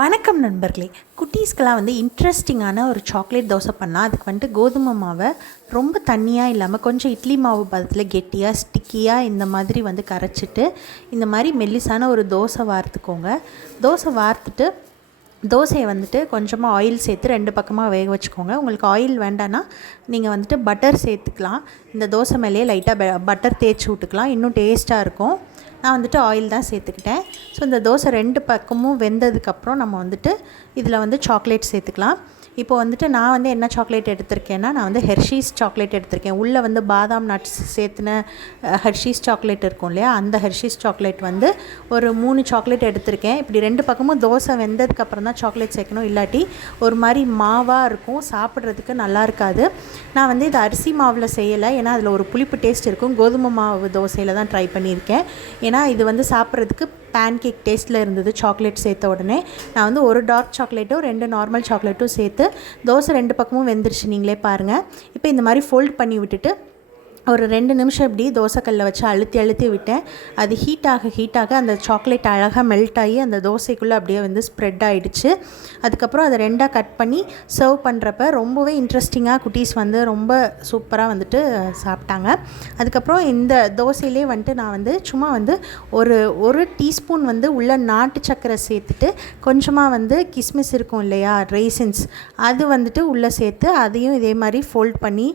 வணக்கம் நண்பர்களே. குட்டீஸ்க்கெலாம் வந்து இன்ட்ரெஸ்டிங்கான ஒரு சாக்லேட் தோசை பண்ணால் அதுக்கு வந்துட்டு கோதுமை மாவை ரொம்ப தண்ணியாக இல்லாமல் கொஞ்சம் இட்லி மாவு பதத்தில் கெட்டியாக ஸ்டிக்கியாக இந்த மாதிரி வந்து கரைச்சிட்டு இந்த மாதிரி மெல்லிசான ஒரு தோசை வார்த்துக்கோங்க. தோசை வார்த்துட்டு தோசையை வந்துட்டு கொஞ்சமாக ஆயில் சேர்த்து ரெண்டு பக்கமாக வேக வச்சுக்கோங்க. உங்களுக்கு ஆயில் வேண்டான்னா நீங்கள் வந்துட்டு பட்டர் சேர்த்துக்கலாம். இந்த தோசை மேலேயே லைட்டாக பட்டர் தேய்ச்சி விட்டுக்கலாம், இன்னும் டேஸ்ட்டாக இருக்கும். நான் வந்துட்டு ஆயில் தான் சேர்த்துக்கிட்டேன். ஸோ இந்த தோசை ரெண்டு பக்கமும் வெந்ததுக்கப்புறம் நம்ம வந்துட்டு இதில் வந்து சாக்லேட் சேர்த்துக்கலாம். இப்போ வந்துட்டு நான் வந்து என்ன சாக்லேட் எடுத்திருக்கேன்னா, நான் வந்து ஹெர்ஷீஸ் சாக்லேட் எடுத்திருக்கேன். உள்ளே வந்து பாதாம் நட்ஸ் சேர்த்துன ஹெர்ஷீஸ் சாக்லேட் இருக்கும் இல்லையா, அந்த ஹெர்ஷீஸ் சாக்லேட் வந்து ஒரு 3 சாக்லேட் எடுத்திருக்கேன். இப்படி ரெண்டு பக்கமும் தோசை வெந்ததுக்கப்புறம் தான் சாக்லேட் சேர்க்கணும், இல்லாட்டி ஒரு மாதிரி மாவாக இருக்கும், சாப்பிட்றதுக்கு நல்லா இருக்காது. நான் வந்து இது அரிசி மாவில் செய்யலை, ஏன்னா அதில் ஒரு புளிப்பு டேஸ்ட் இருக்கும். கோதுமை மாவு தோசையில் தான் ட்ரை பண்ணியிருக்கேன். ஏன்னா இது வந்து சாப்பிட்றதுக்கு பேன்கேக் டேஸ்ட்டில் இருந்தது. சாக்லேட் சேர்த்த உடனே நான் வந்து ஒரு டார்க் சாக்லேட்டும் 2 நார்மல் சாக்லேட்டும் சேர்த்து தோசை ரெண்டு பக்கமும் வெந்துருச்சு, நீங்களே பாருங்கள். இப்போ இந்த மாதிரி ஃபோல்ட் பண்ணி விட்டுட்டு ஒரு 2 நிமிஷம் இப்படி தோசைக்கல்லை வச்சு அழுத்தி விட்டேன். அது ஹீட்டாக அந்த சாக்லேட் அழகாக மெல்ட் ஆகி அந்த தோசைக்குள்ளே அப்படியே வந்து ஸ்ப்ரெட் ஆகிடுச்சு. அதுக்கப்புறம் அதை 2ஆக கட் பண்ணி சர்வ் பண்ணுறப்ப ரொம்பவே இன்ட்ரெஸ்டிங்காக குட்டீஸ் வந்து ரொம்ப சூப்பராக வந்துட்டு சாப்பிட்டாங்க. அதுக்கப்புறம் இந்த தோசையிலே வந்துட்டு நான் வந்து சும்மா வந்து ஒரு டீஸ்பூன் வந்து உள்ள நாட்டு சர்க்கரை சேர்த்துட்டு கொஞ்சமாக வந்து கிஸ்மிஸ் இருக்கும் இல்லையா, ரெய்சின்ஸ், அது வந்துட்டு உள்ளே சேர்த்து அதையும் இதே மாதிரி ஃபோல்ட் பண்ணி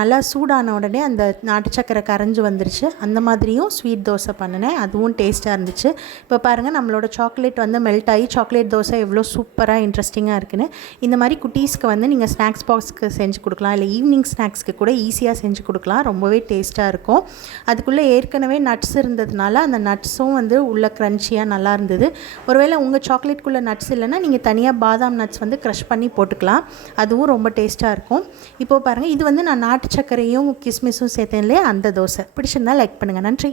நல்லா சூடான உடனே அந்த நாட்டு சக்கரை கரைஞ்சி வந்துருச்சு. அந்த மாதிரியும் ஸ்வீட் தோசை பண்ணினேன், அதுவும் டேஸ்ட்டாக இருந்துச்சு. இப்போ பாருங்கள், நம்மளோட சாக்லேட் வந்து மெல்ட் ஆகி சாக்லேட் தோசை எவ்வளோ சூப்பராக இன்ட்ரெஸ்டிங்காக இருக்குன்னு. இந்த மாதிரி குட்டீஸ்க்கு வந்து நீங்கள் ஸ்நாக்ஸ் பாக்ஸ்க்கு செஞ்சு கொடுக்கலாம், இல்லை ஈவினிங் ஸ்நாக்ஸ்க்கு கூட ஈஸியாக செஞ்சு கொடுக்கலாம். ரொம்பவே டேஸ்ட்டாக இருக்கும். அதுக்குள்ளே ஏற்கனவே நட்ஸ் இருந்ததுனால அந்த நட்ஸும் வந்து உள்ள க்ரன்ச்சியாக நல்லா இருந்தது. ஒருவேளை உங்கள் சாக்லேட்குள்ளே நட்ஸ் இல்லைன்னா நீங்கள் தனியாக பாதாம் நட்ஸ் வந்து க்ரஷ் பண்ணி போட்டுக்கலாம், அதுவும் ரொம்ப டேஸ்ட்டாக இருக்கும். இப்போது பாருங்கள், இது வந்து நான் நாட்டு சக்கரையும் கிஸ்மிஸும் சேர்த்தேன் இல்லையா, அந்த தோசை. பிடிச்சிருந்தா லைக் பண்ணுங்கள். நன்றி.